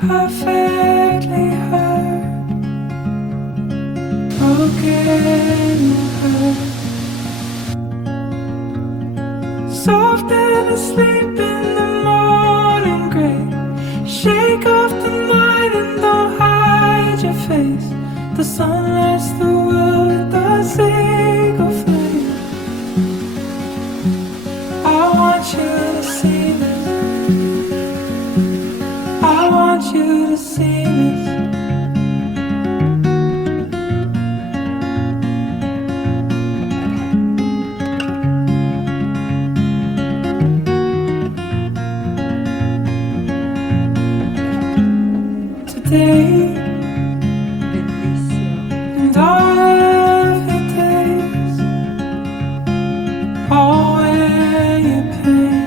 perfectly hurt, broken and hurt, soft and asleep in the morning gray. Shake off the night and don't hide your face. The sun lights the world with a single flame. I want you to see this. I want you to see this. Today and all of your days, all wear your pain.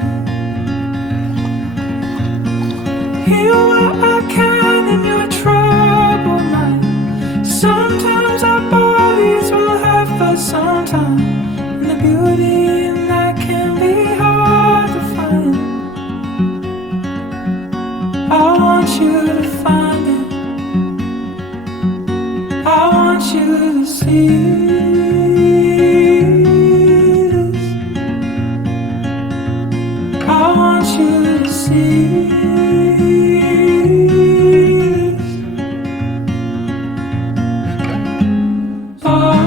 Heal what I can in your troubled mind. Sometimes our bodies will have but sometime, and the beauty in that can be hard to find. I want you to find it. I want you to see this. I want you to see this. Oh.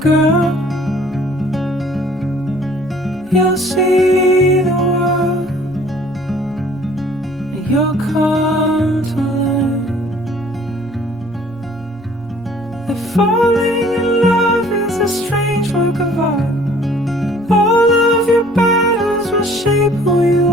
Girl, you'll see the world, and you'll come to learn that falling in love is a strange work of art. All of your battles will shape who you